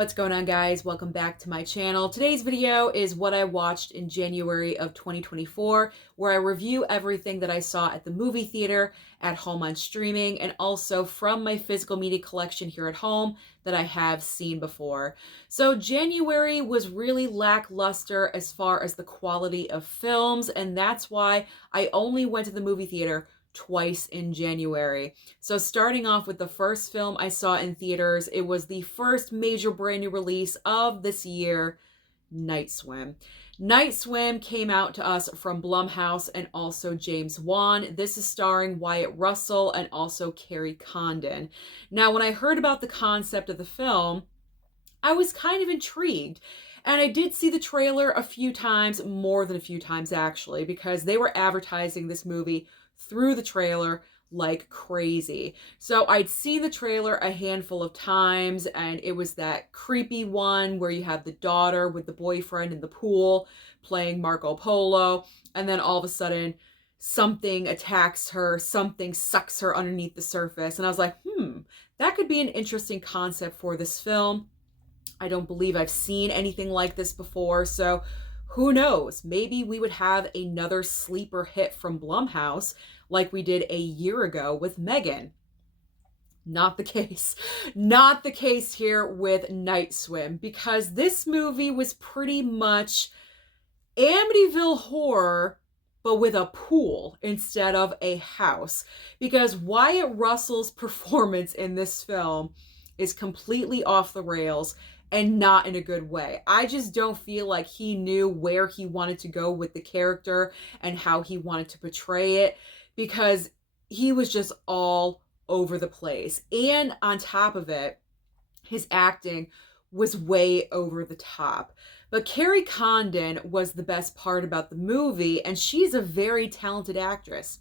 What's going on, guys? Welcome back to my channel. Today's video is what I watched in January of 2024, where I review everything that I saw at the movie theater, at home on streaming, and also from my physical media collection here at home that I have seen before. So January was really lackluster as far as the quality of films, and that's why I only went to the movie theater twice in January. So starting off with the first film I saw in theaters, it was the first major brand new release of this year, Night Swim. Night Swim came out to us from Blumhouse and also James Wan. This is starring Wyatt Russell and also Kerry Condon. Now, when I heard about the concept of the film, I was kind of intrigued. And I did see the trailer a few times, more than a few times actually, because they were advertising this movie through the trailer like crazy. So I'd seen the trailer a handful of times, and it was that creepy one where you have the daughter with the boyfriend in the pool playing Marco Polo, and then all of a sudden something attacks her, something sucks her underneath the surface. And I was like, that could be an interesting concept for this film. I don't believe I've seen anything like this before, so who knows? Maybe we would have another sleeper hit from Blumhouse like we did a year ago with Megan. Not the case. Not the case here with Night Swim, because this movie was pretty much Amityville horror, but with a pool instead of a house. Because Wyatt Russell's performance in this film is completely off the rails, and not in a good way. I just don't feel like he knew where he wanted to go with the character and how he wanted to portray it, because he was just all over the place. And on top of it, his acting was way over the top. But Kerry Condon was the best part about the movie, and she's a very talented actress.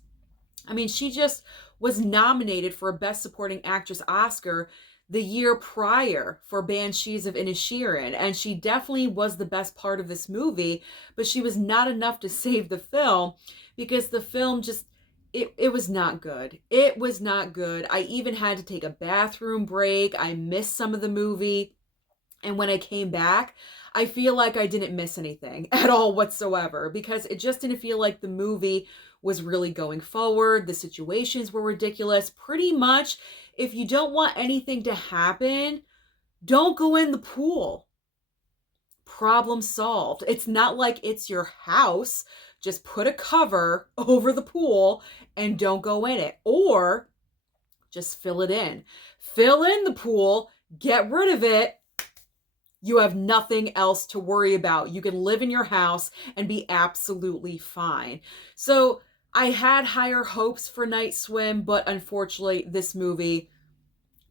I mean, she just was nominated for a Best Supporting Actress Oscar the year prior for Banshees of Inisherin, and she definitely was the best part of this movie, but she was not enough to save the film, because the film just, it was not good. It was not good. I even had to take a bathroom break. I missed some of the movie, and when I came back, I feel like I didn't miss anything at all whatsoever, because it just didn't feel like the movie was really going forward. The situations were ridiculous. Pretty much, if you don't want anything to happen, don't go in the pool. Problem solved. It's not like it's your house. Just put a cover over the pool and don't go in it. Or just fill it in. Fill in the pool, get rid of it. You have nothing else to worry about. You can live in your house and be absolutely fine. So I had higher hopes for Night Swim, but unfortunately, this movie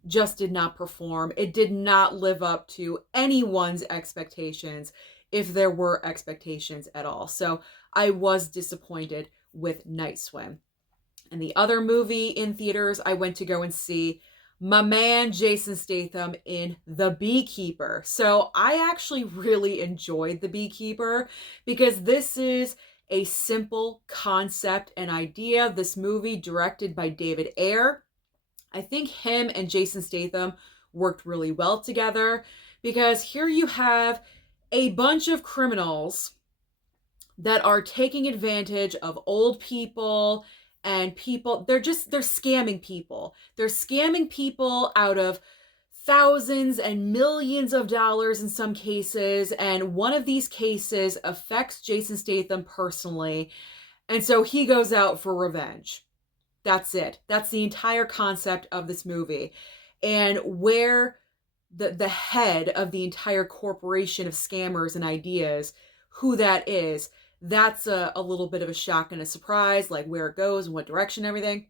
just did not perform. It did not live up to anyone's expectations, if there were expectations at all. So I was disappointed with Night Swim. And the other movie in theaters I went to go and see, my man Jason Statham in The Beekeeper. So I actually really enjoyed The Beekeeper, because this is a simple concept and idea. This movie, directed by David Ayer. I think him and Jason Statham worked really well together, because here you have a bunch of criminals that are taking advantage of old people and people. They're scamming people. They're scamming people out of thousands and millions of dollars in some cases, and one of these cases affects Jason Statham personally, and so he goes out for revenge. That's it. That's the entire concept of this movie. And where the head of the entire corporation of scammers and ideas, who that is, that's a little bit of a shock and a surprise, like where it goes and what direction and everything.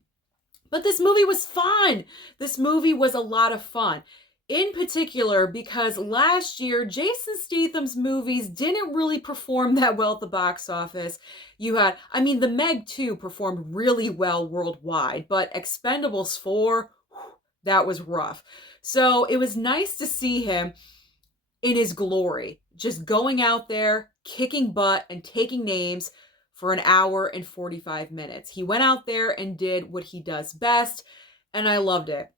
But this movie was fun. This movie was a lot of fun. In particular, because last year, Jason Statham's movies didn't really perform that well at the box office. You had, I mean, The Meg 2 performed really well worldwide, but Expendables 4, that was rough. So it was nice to see him in his glory, just going out there, kicking butt and taking names for an hour and 45 minutes. He went out there and did what he does best, and I loved it.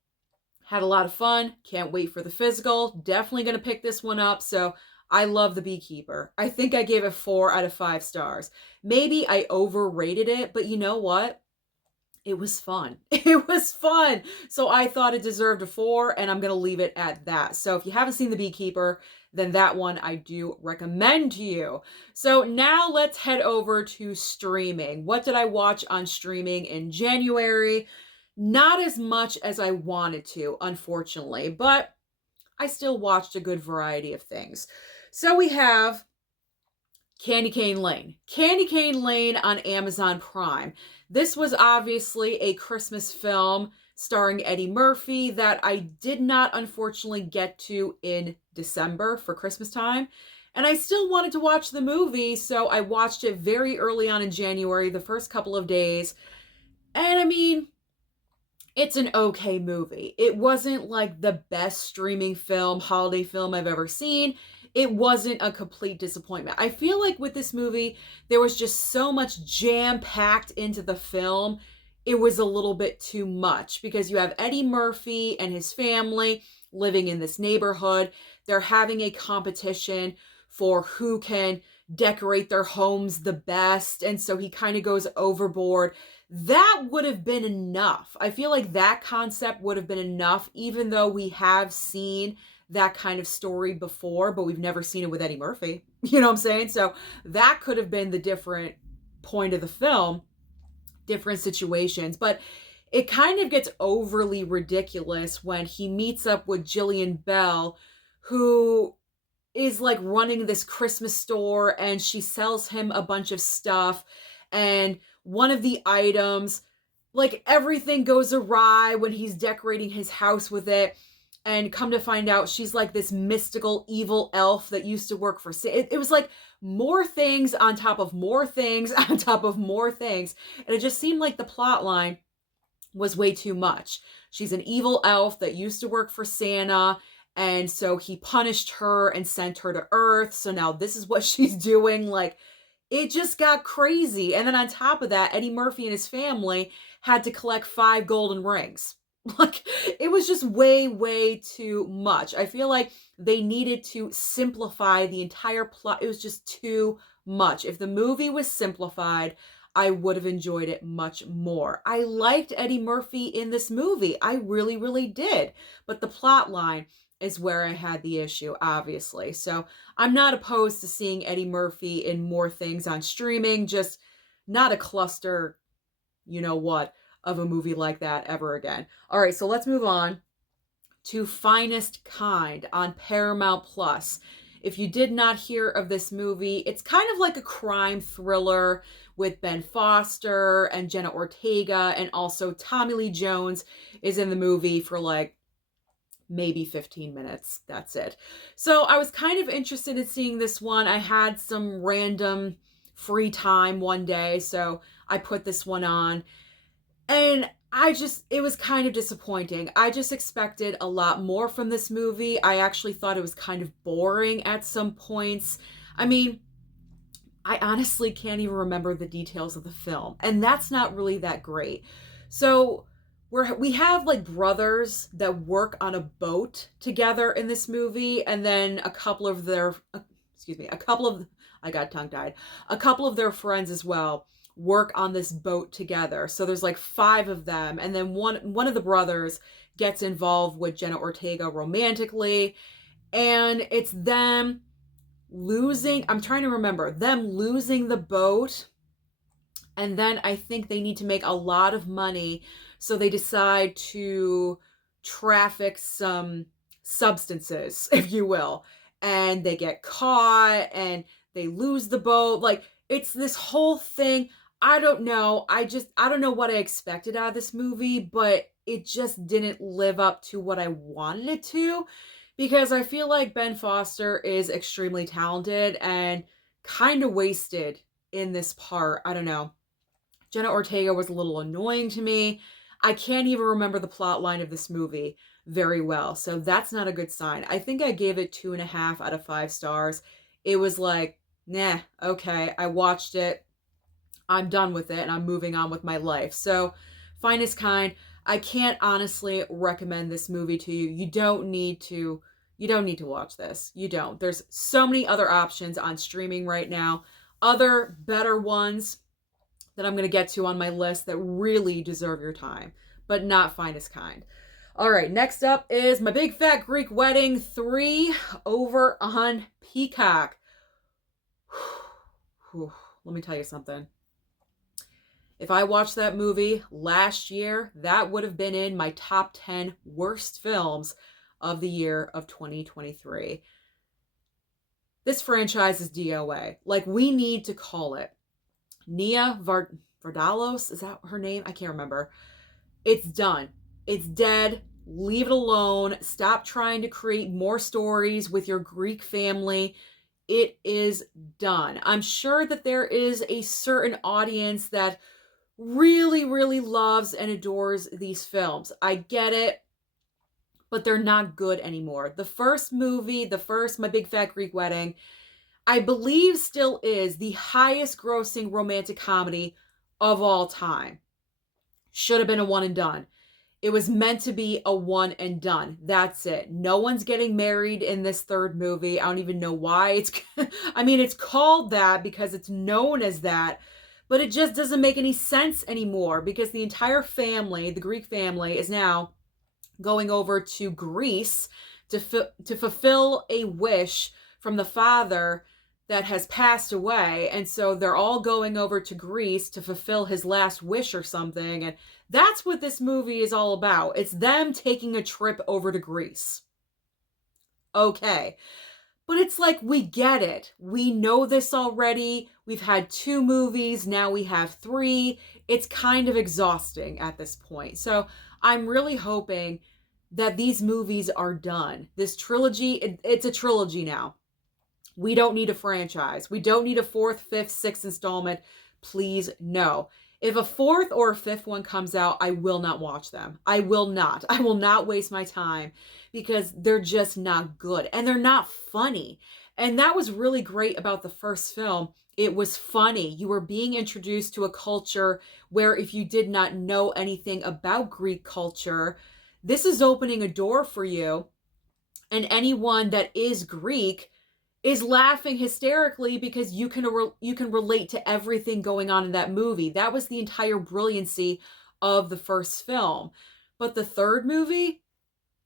Had a lot of fun. Can't wait for the physical. Definitely going to pick this one up. So I love The Beekeeper. I think I gave it 4 out of 5 stars. Maybe I overrated it, but you know what? It was fun. It was fun. So I thought it deserved a 4, and I'm going to leave it at that. So if you haven't seen The Beekeeper, then that one I do recommend to you. So now let's head over to streaming. What did I watch on streaming in January? Not as much as I wanted to, unfortunately, but I still watched a good variety of things. So we have Candy Cane Lane. Candy Cane Lane on Amazon Prime. This was obviously a Christmas film starring Eddie Murphy that I did not unfortunately get to in December for Christmas time. And I still wanted to watch the movie, so I watched it very early on in January, the first couple of days. And I mean, it's an okay movie. It wasn't like the best streaming film, holiday film I've ever seen. It wasn't a complete disappointment. I feel like with this movie, there was just so much jam-packed into the film. It was a little bit too much because you have Eddie Murphy and his family living in this neighborhood. They're having a competition for who can decorate their homes the best. And so he kind of goes overboard. That would have been enough. I feel like that concept would have been enough, even though we have seen that kind of story before, but we've never seen it with Eddie Murphy. You know what I'm saying? So that could have been the different point of the film, different situations. But it kind of gets overly ridiculous when he meets up with Jillian Bell, who is like running this Christmas store, and she sells him a bunch of stuff. And one of the items, like everything goes awry when he's decorating his house with it. And come to find out, she's like this mystical evil elf that used to work for Santa. It was like more things on top of more things on top of more things. And it just seemed like the plot line was way too much. She's an evil elf that used to work for Santa. And so he punished her and sent her to Earth. So now this is what she's doing. Like, it just got crazy. And then on top of that, Eddie Murphy and his family had to collect 5 golden rings. Like, it was just way, way too much. I feel like they needed to simplify the entire plot. It was just too much. If the movie was simplified, I would have enjoyed it much more. I liked Eddie Murphy in this movie. I really, really did. But the plot line is where I had the issue, obviously. So I'm not opposed to seeing Eddie Murphy in more things on streaming, just not a cluster, you know what, of a movie like that ever again. All right, so let's move on to Finestkind on Paramount Plus. If you did not hear of this movie, it's kind of like a crime thriller with Ben Foster and Jenna Ortega, and also Tommy Lee Jones is in the movie for like maybe 15 minutes. That's it. So I was kind of interested in seeing this one. I had some random free time one day, so I put this one on. And it was kind of disappointing. I just expected a lot more from this movie. I actually thought it was kind of boring at some points. I mean, I honestly can't even remember the details of the film, and that's not really that great. So we have like brothers that work on a boat together in this movie, and then a couple of their I got tongue-tied. A couple of their friends as well work on this boat together. So there's like 5 of them, and then one of the brothers gets involved with Jenna Ortega romantically, and it's them losing the boat, and then I think they need to make a lot of money, so they decide to traffic some substances, if you will, and they get caught and they lose the boat. Like, it's this whole thing. I don't know. I don't know what I expected out of this movie, but it just didn't live up to what I wanted it to, because I feel like Ben Foster is extremely talented and kind of wasted in this part. I don't know. Jenna Ortega was a little annoying to me. I can't even remember the plot line of this movie very well, so that's not a good sign. I think I gave it 2.5 out of 5 stars. It was like, nah, okay, I watched it. I'm done with it, and I'm moving on with my life. So, Finestkind, I can't honestly recommend this movie to you. You don't need to watch this. You don't. There's so many other options on streaming right now. Other better ones that I'm going to get to on my list that really deserve your time, but not Finestkind. All right, next up is My Big Fat Greek Wedding 3 over on Peacock. Let me tell you something. If I watched that movie last year, that would have been in my top 10 worst films of the year of 2023. This franchise is DOA. Like, we need to call it. Nia Vardalos, is that her name? I can't remember. It's done. It's dead. Leave it alone. Stop trying to create more stories with your Greek family. It is done. I'm sure that there is a certain audience that really, really loves and adores these films. I get it, but they're not good anymore. The first movie, My Big Fat Greek Wedding, I believe still is the highest grossing romantic comedy of all time. Should have been a one and done. It was meant to be a one and done. That's it. No one's getting married in this third movie. I don't even know why. It's called that because it's known as that, but it just doesn't make any sense anymore because the entire family, the Greek family, is now going over to Greece to fulfill a wish from the father that has passed away. And so they're all going over to Greece to fulfill his last wish or something. And that's what this movie is all about. It's them taking a trip over to Greece. Okay. But it's like, we get it. We know this already. We've had 2 movies. Now we have 3. It's kind of exhausting at this point. So I'm really hoping that these movies are done. This trilogy, it's a trilogy now. We don't need a franchise. We don't need a 4th, 5th, 6th installment. Please, no. If a 4th or a 5th one comes out, I will not watch them. I will not. I will not waste my time because they're just not good and they're not funny. And that was really great about the first film. It was funny. You were being introduced to a culture where if you did not know anything about Greek culture, this is opening a door for you. And anyone that is Greek is laughing hysterically because you can relate to everything going on in that movie. That was the entire brilliancy of the first film. But the third movie,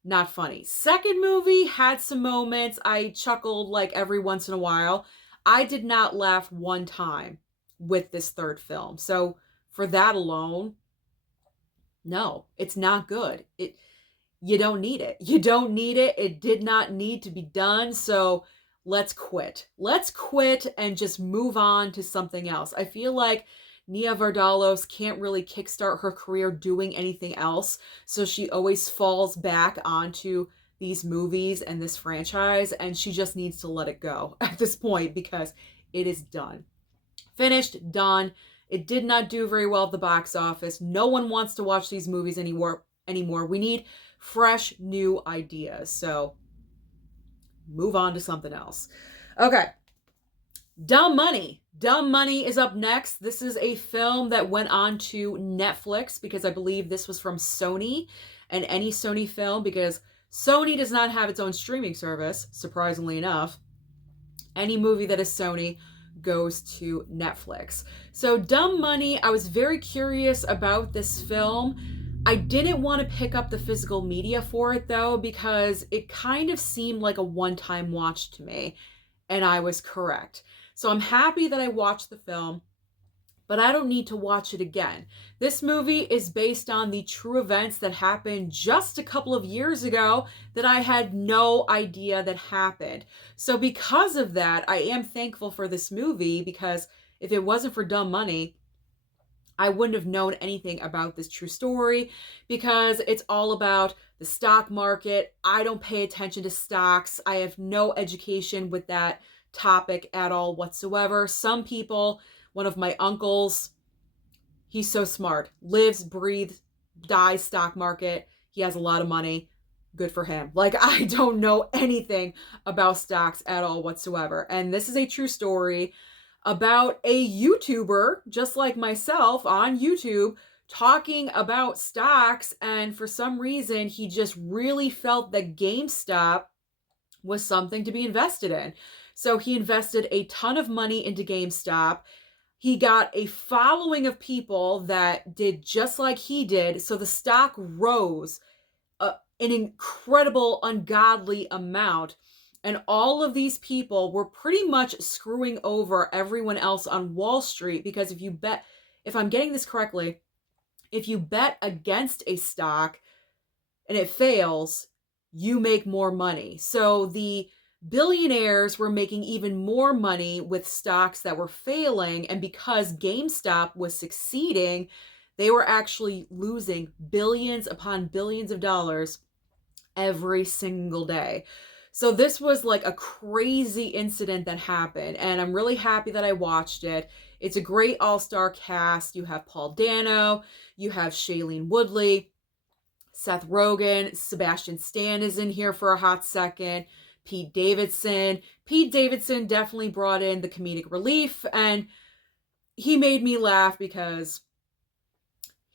not funny. Second movie had some moments. I chuckled like every once in a while. I did not laugh one time with this third film. So for that alone, no, it's not good. You don't need it. You don't need it. It did not need to be done. So let's quit. Let's quit and just move on to something else. I feel like Nia Vardalos can't really kickstart her career doing anything else. So she always falls back onto these movies and this franchise. And she just needs to let it go at this point because it is done. Finished, done. It did not do very well at the box office. No one wants to watch these movies anymore. We need fresh, new ideas. So move on to something else. Okay. Dumb Money. Dumb Money is up next. This is a film that went on to Netflix because I believe this was from Sony, and any Sony film, because Sony does not have its own streaming service, surprisingly enough. Any movie that is Sony goes to Netflix. So Dumb Money, I was very curious about this film. I didn't want to pick up the physical media for it though, because it kind of seemed like a one-time watch to me, and I was correct. So I'm happy that I watched the film, but I don't need to watch it again. This movie is based on the true events that happened just a couple of years ago that I had no idea that happened. So because of that, I am thankful for this movie, because if it wasn't for Dumb Money, I wouldn't have known anything about this true story, because it's all about the stock market. I don't pay attention to stocks. I have no education with that topic at all whatsoever. Some people, one of my uncles, he's so smart, lives, breathes, dies stock market. He has a lot of money. Good for him. Like, I don't know anything about stocks at all whatsoever. And this is a true story about a YouTuber, just like myself on YouTube, talking about stocks, and for some reason, he just really felt that GameStop was something to be invested in. So he invested a ton of money into GameStop. He got a following of people that did just like he did. So the stock rose an incredible, ungodly amount. And all of these people were pretty much screwing over everyone else on Wall Street, because if I'm getting this correctly, if you bet against a stock and it fails, you make more money. So the billionaires were making even more money with stocks that were failing. And because GameStop was succeeding, they were actually losing billions upon billions of dollars every single day. So this was like a crazy incident that happened, and I'm really happy that I watched it. It's a great all-star cast. You have Paul Dano, you have Shailene Woodley, Seth Rogen, Sebastian Stan is in here for a hot second, Pete Davidson. Pete Davidson definitely brought in the comedic relief, and he made me laugh because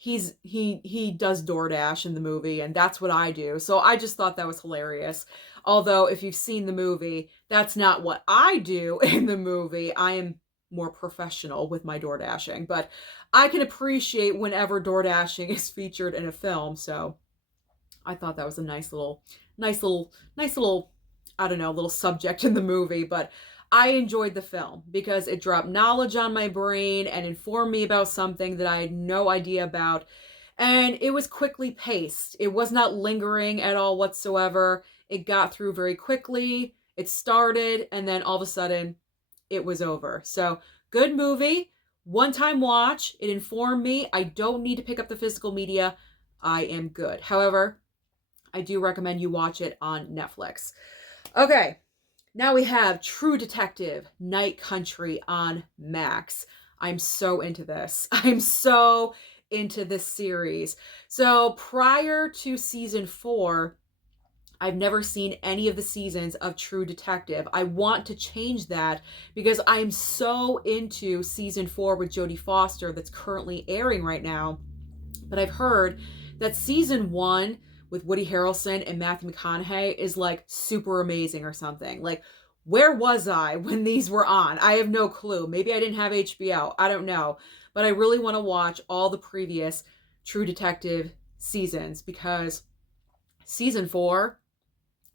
he does DoorDash in the movie, and that's what I do. So I just thought that was hilarious. Although if you've seen the movie, that's not what I do in the movie. I am more professional with my DoorDashing, but I can appreciate whenever DoorDashing is featured in a film. So I thought that was a nice little, I don't know, little subject in the movie. But I enjoyed the film because it dropped knowledge on my brain and informed me about something that I had no idea about. And it was quickly paced. It was not lingering at all whatsoever. It got through very quickly. It started, and then all of a sudden, it was over. So, good movie. One-time watch. It informed me. I don't need to pick up the physical media. I am good. However, I do recommend you watch it on Netflix. Okay. Now we have True Detective Night Country on Max. I'm so into this. I'm so into this series. So prior to season 4, I've never seen any of the seasons of True Detective. I want to change that because I'm so into season 4 with Jodie Foster that's currently airing right now. But I've heard that season 1 with Woody Harrelson and Matthew McConaughey is like super amazing or something. Like, where was I when these were on? I have no clue. Maybe I didn't have HBO. I don't know. But I really want to watch all the previous True Detective seasons because season 4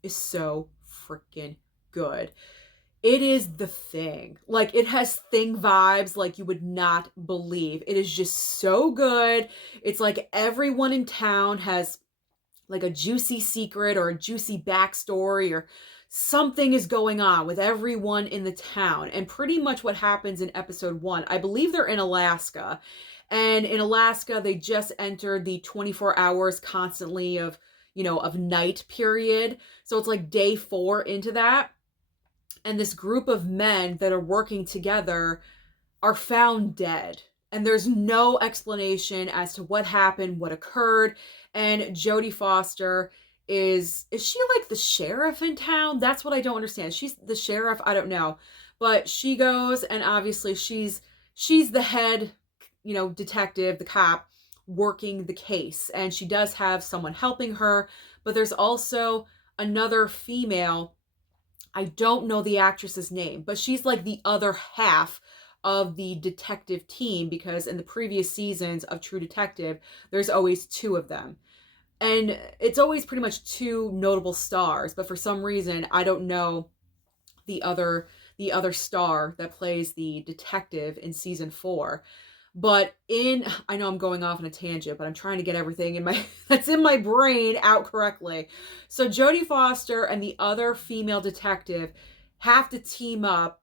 is so freaking good. It is The Thing. Like, it has Thing vibes like you would not believe. It is just so good. It's like everyone in town has like a juicy secret or a juicy backstory, or something is going on with everyone in the town. And pretty much what happens in episode 1, I believe they're in Alaska. And in Alaska, they just entered the 24 hours constantly of night period. So it's like day 4 into that. And this group of men that are working together are found dead. And there's no explanation as to what happened, what occurred. And Jodie Foster is she like the sheriff in town? That's what I don't understand. She's the sheriff? I don't know. But she goes, and obviously she's the head, detective, the cop working the case. And she does have someone helping her, but there's also another female. I don't know the actress's name, but she's like the other half of the detective team, because in the previous seasons of True Detective, there's always 2 of them. And it's always pretty much 2 notable stars, but for some reason, I don't know the other star that plays the detective in season 4. But I know I'm going off on a tangent, but I'm trying to get everything that's in my brain out correctly. So Jodie Foster and the other female detective have to team up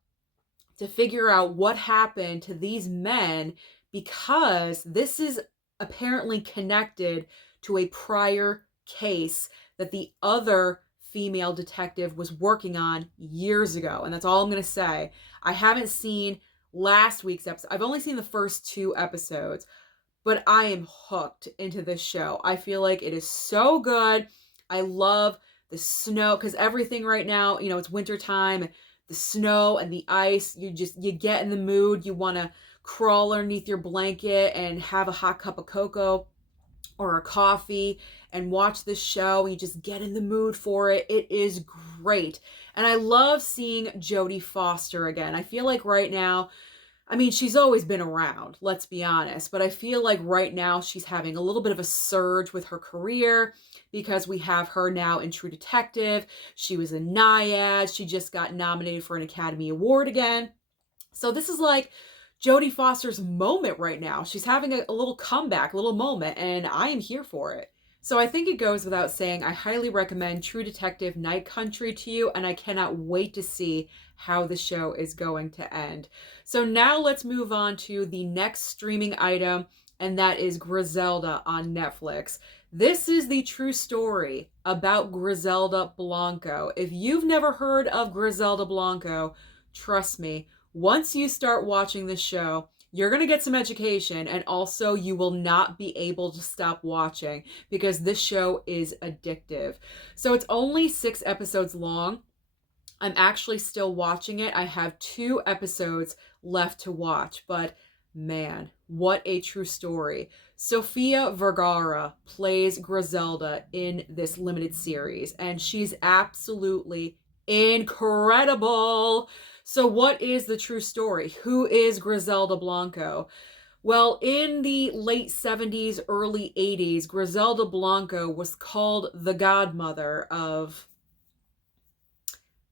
to figure out what happened to these men, because this is apparently connected to a prior case that the other female detective was working on years ago. And that's all I'm going to say. I haven't seen last week's episode. I've only seen the first 2 episodes, but I am hooked into this show. I feel like it is so good. I love the snow, because everything right now, it's wintertime. The snow and the ice, you get in the mood. You want to crawl underneath your blanket and have a hot cup of cocoa or a coffee and watch this show. You just get in the mood for it. It is great. And I love seeing Jodie Foster again. I feel like right now, I mean, she's always been around, let's be honest, but I feel like right now she's having a little bit of a surge with her career because we have her now in True Detective. She was in Naiad. She just got nominated for an Academy Award again. So this is like Jodie Foster's moment right now. She's having a little comeback, a little moment, and I am here for it. So I think it goes without saying, I highly recommend True Detective Night Country to you, and I cannot wait to see how the show is going to end. So now let's move on to the next streaming item, and that is Griselda on Netflix. This is the true story about Griselda Blanco. If you've never heard of Griselda Blanco, trust me, once you start watching this show, you're going to get some education, and also you will not be able to stop watching because this show is addictive. So it's only 6 episodes long. I'm actually still watching it. I have 2 episodes left to watch, but man, what a true story. Sofia Vergara plays Griselda in this limited series, and she's absolutely incredible. So what is the true story? Who is Griselda Blanco? Well, in the late 70s, early 80s, Griselda Blanco was called the godmother of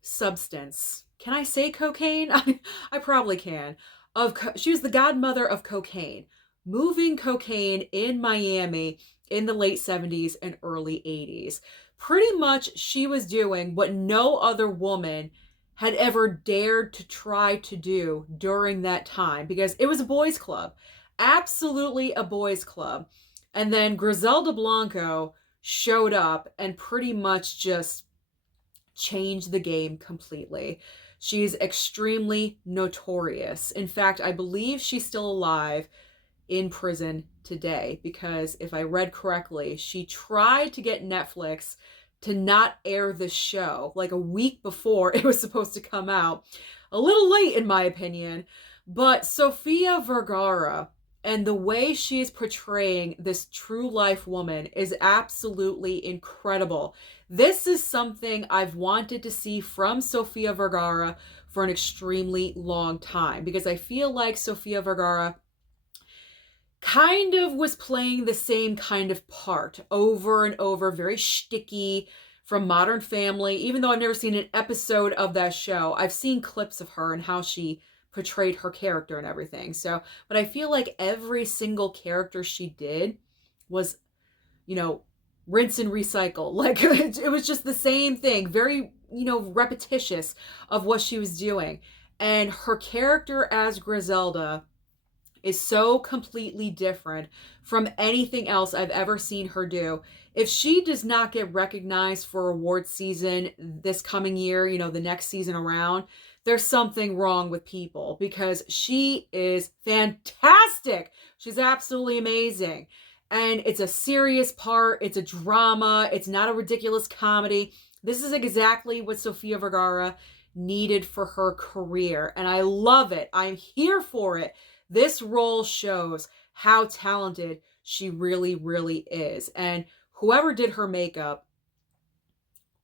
substance. Can I say cocaine? I probably can. She was the godmother of cocaine, moving cocaine in Miami in the late 70s and early 80s. Pretty much she was doing what no other woman had ever dared to try to do during that time because it was a boys' club. Absolutely a boys' club. And then Griselda Blanco showed up and pretty much just changed the game completely. She's extremely notorious. In fact, I believe she's still alive in prison today because if I read correctly, she tried to get Netflix to not air the show like a week before it was supposed to come out. A little late in my opinion, but Sofia Vergara and the way she is portraying this true life woman is absolutely incredible. This is something I've wanted to see from Sofia Vergara for an extremely long time because I feel like Sofia Vergara kind of was playing the same kind of part over and over, very shticky, from Modern Family. Even though I've never seen an episode of that show, I've seen clips of her and how she portrayed her character and everything. So, but I feel like every single character she did was, rinse and recycle. Like it was just the same thing, very, repetitious of what she was doing. And her character as Griselda is so completely different from anything else I've ever seen her do. If she does not get recognized for award season this coming year, the next season around, there's something wrong with people because she is fantastic. She's absolutely amazing. And it's a serious part. It's a drama. It's not a ridiculous comedy. This is exactly what Sofia Vergara needed for her career. And I love it. I'm here for it. This role shows how talented she really, really is. And whoever did her makeup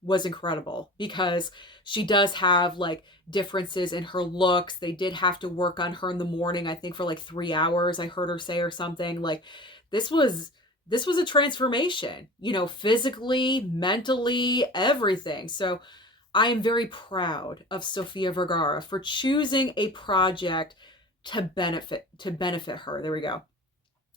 was incredible because she does have like differences in her looks. They did have to work on her in the morning, I think for like 3 hours, I heard her say, or something. Like this was a transformation, physically, mentally, everything. So I am very proud of Sofia Vergara for choosing a project to benefit her. There we go.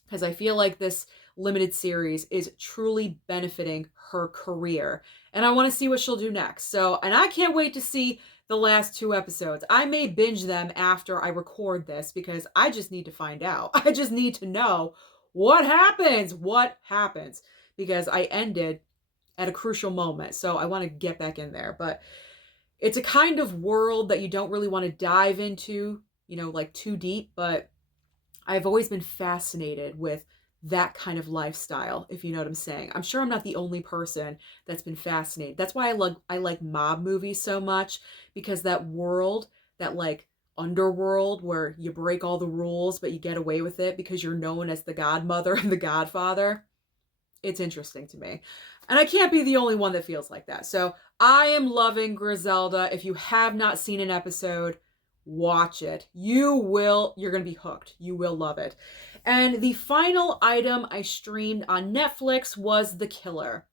Because I feel like this limited series is truly benefiting her career. And I want to see what she'll do next. And I can't wait to see the last 2 episodes. I may binge them after I record this because I just need to find out. I just need to know what happens. Because I ended at a crucial moment. So I want to get back in there. But it's a kind of world that you don't really want to dive into, like too deep, but I've always been fascinated with that kind of lifestyle, if you know what I'm saying. I'm sure I'm not the only person that's been fascinated. That's why I like mob movies so much, because that world, that like underworld where you break all the rules, but you get away with it because you're known as the godmother and the godfather. It's interesting to me. And I can't be the only one that feels like that. So I am loving Griselda. If you have not seen an episode, watch it. You're going to be hooked. You will love it. And the final item I streamed on Netflix was The Killer.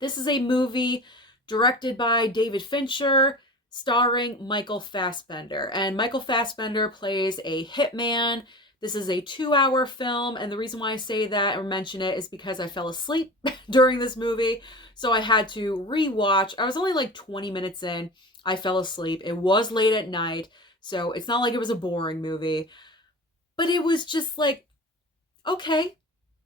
This is a movie directed by David Fincher, starring Michael Fassbender. And Michael Fassbender plays a hitman. This is a 2-hour film, and the reason why I say that or mention it is because I fell asleep during this movie, so I had to rewatch. I was only like 20 minutes in. I fell asleep. It was late at night, so it's not like it was a boring movie, but it was just like, okay,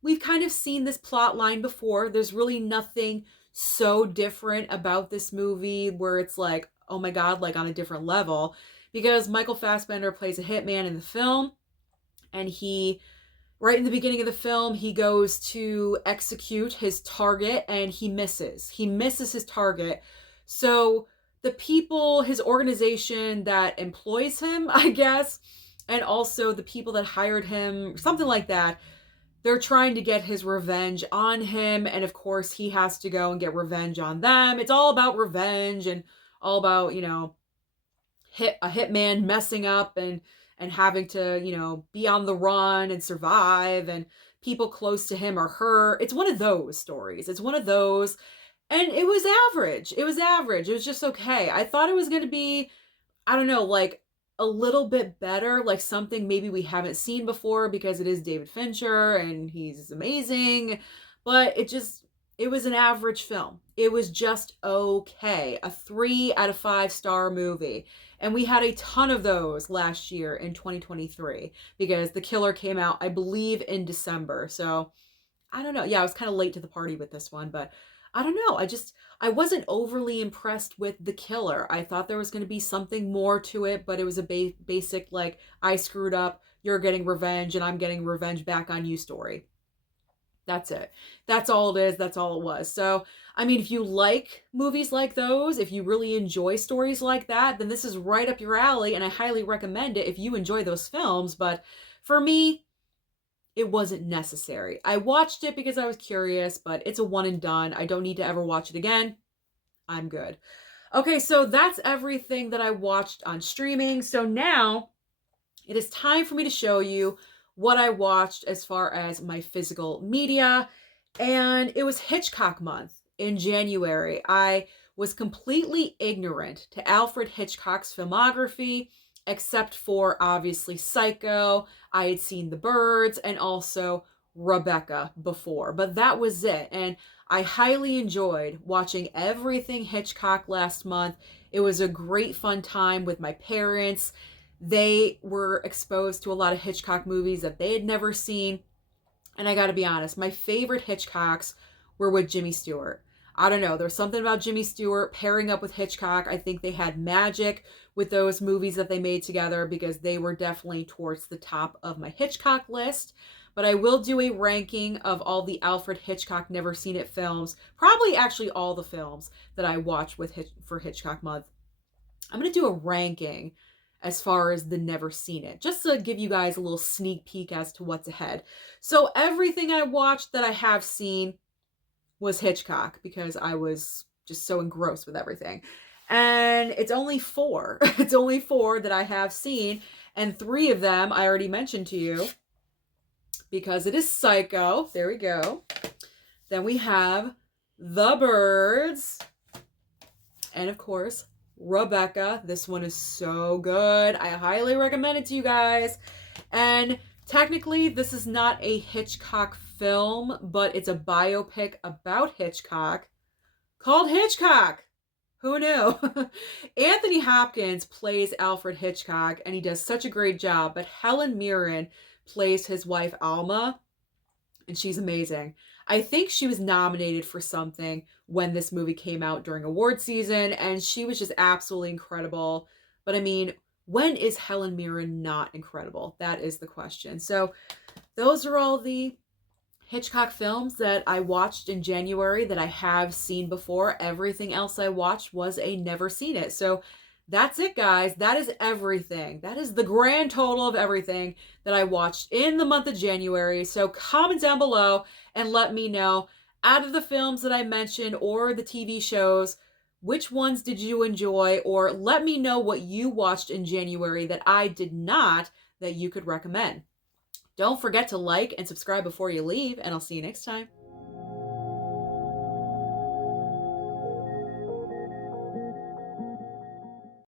we've kind of seen this plot line before. There's really nothing so different about this movie where it's like, oh my God, like on a different level, because Michael Fassbender plays a hitman in the film. And right in the beginning of the film, he goes to execute his target and he misses. He misses his target. So the people, his organization that employs him, I guess, and also the people that hired him, something like that, they're trying to get his revenge on him. And of course, he has to go and get revenge on them. It's all about revenge and all about, a hitman messing up and having to, be on the run and survive, and people close to him or her. It's one of those stories. It's one of those. And it was average. It was average. It was just okay. I thought it was going to be, I don't know, like a little bit better, like something maybe we haven't seen before because it is David Fincher and he's amazing. But it was an average film. It was just okay. A 3 out of 5 star movie. And we had a ton of those last year in 2023 because The Killer came out, I believe, in December. So I don't know. Yeah, I was kind of late to the party with this one, but I don't know. I wasn't overly impressed with The Killer. I thought there was going to be something more to it, but it was a basic, like, I screwed up, you're getting revenge, and I'm getting revenge back on you story. That's it. That's all it is. That's all it was. So, I mean, if you like movies like those, if you really enjoy stories like that, then this is right up your alley, and I highly recommend it if you enjoy those films. But for me, it wasn't necessary. I watched it because I was curious, but it's a one and done. I don't need to ever watch it again. I'm good. Okay, so that's everything that I watched on streaming. So now it is time for me to show you what I watched as far as my physical media. And it was Hitchcock Month in January. I was completely ignorant to Alfred Hitchcock's filmography, except for obviously Psycho. I had seen The Birds and also Rebecca before, but that was it. And I highly enjoyed watching everything Hitchcock last month. It was a great fun time with my parents. They were exposed to a lot of Hitchcock movies that they had never seen. And I gotta be honest, my favorite Hitchcocks were with Jimmy Stewart. I don't know, there's something about Jimmy Stewart pairing up with Hitchcock. I think they had magic with those movies that they made together because they were definitely towards the top of my Hitchcock list. But I will do a ranking of all the Alfred Hitchcock Never Seen It films. Probably actually all the films that I watched for Hitchcock Month. I'm going to do a ranking as far as the Never Seen It, just to give you guys a little sneak peek as to what's ahead. So everything I watched that I have seen was Hitchcock because I was just so engrossed with everything. And it's only 4. It's only 4 that I have seen. And 3 of them I already mentioned to you because it is Psycho. There we go. Then we have The Birds. And of course, Rebecca. This one is so good. I highly recommend it to you guys. And technically, this is not a Hitchcock film, but it's a biopic about Hitchcock called Hitchcock. Who knew? Anthony Hopkins plays Alfred Hitchcock, and he does such a great job. But Helen Mirren plays his wife, Alma, and she's amazing. I think she was nominated for something when this movie came out during award season, and she was just absolutely incredible. But I mean, when is Helen Mirren not incredible? That is the question. So those are all the Hitchcock films that I watched in January that I have seen before. Everything else I watched was a Never Seen It. So That's it, guys. That is everything. That is the grand total of everything that I watched in the month of January. So comment down below and let me know, out of the films that I mentioned or the TV shows, which ones did you enjoy? Or let me know what you watched in January that I did not, that you could recommend. Don't forget to like and subscribe before you leave, and I'll see you next time.